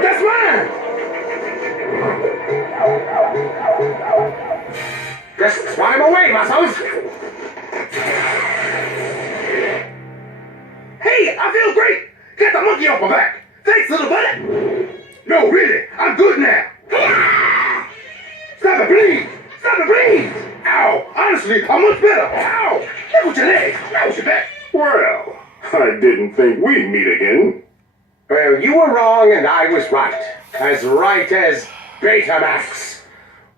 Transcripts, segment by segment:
That's mine! Just swat him away, muscles! Hey, I feel great! Get the monkey off my back! Thanks, little buddy! No, really, I'm good now! Stop it, please! Stop it, please! Ow! Honestly, I'm much better! Ow! Look with your legs! Now with your back! Well, I didn't think we'd meet again. Well, you were wrong and I was right. As right as Betamax.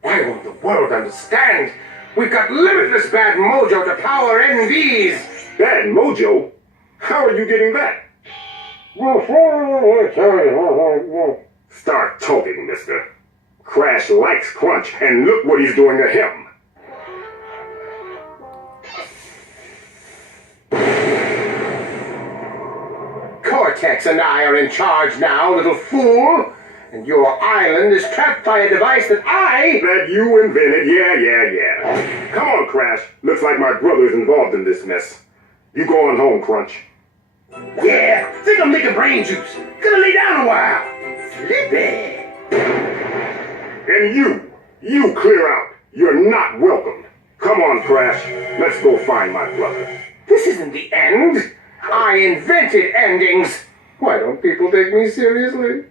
Why won't the world understand? We've got limitless bad mojo to power NVs! Bad mojo? How are you getting that? Start talking, mister. Crash likes Crunch, and look what he's doing to him. Cortex and I are in charge now, little fool. And your island is trapped by a device that That you invented, yeah. Come on, Crash. Looks like my brother's involved in this mess. You go on home, Crunch. Yeah, think I'm making brain juice. Gonna lay down a while. Sleepy. And you clear out. You're not welcome. Come on, Crash. Let's go find my brother. This isn't the end. I invented endings. Why don't people take me seriously?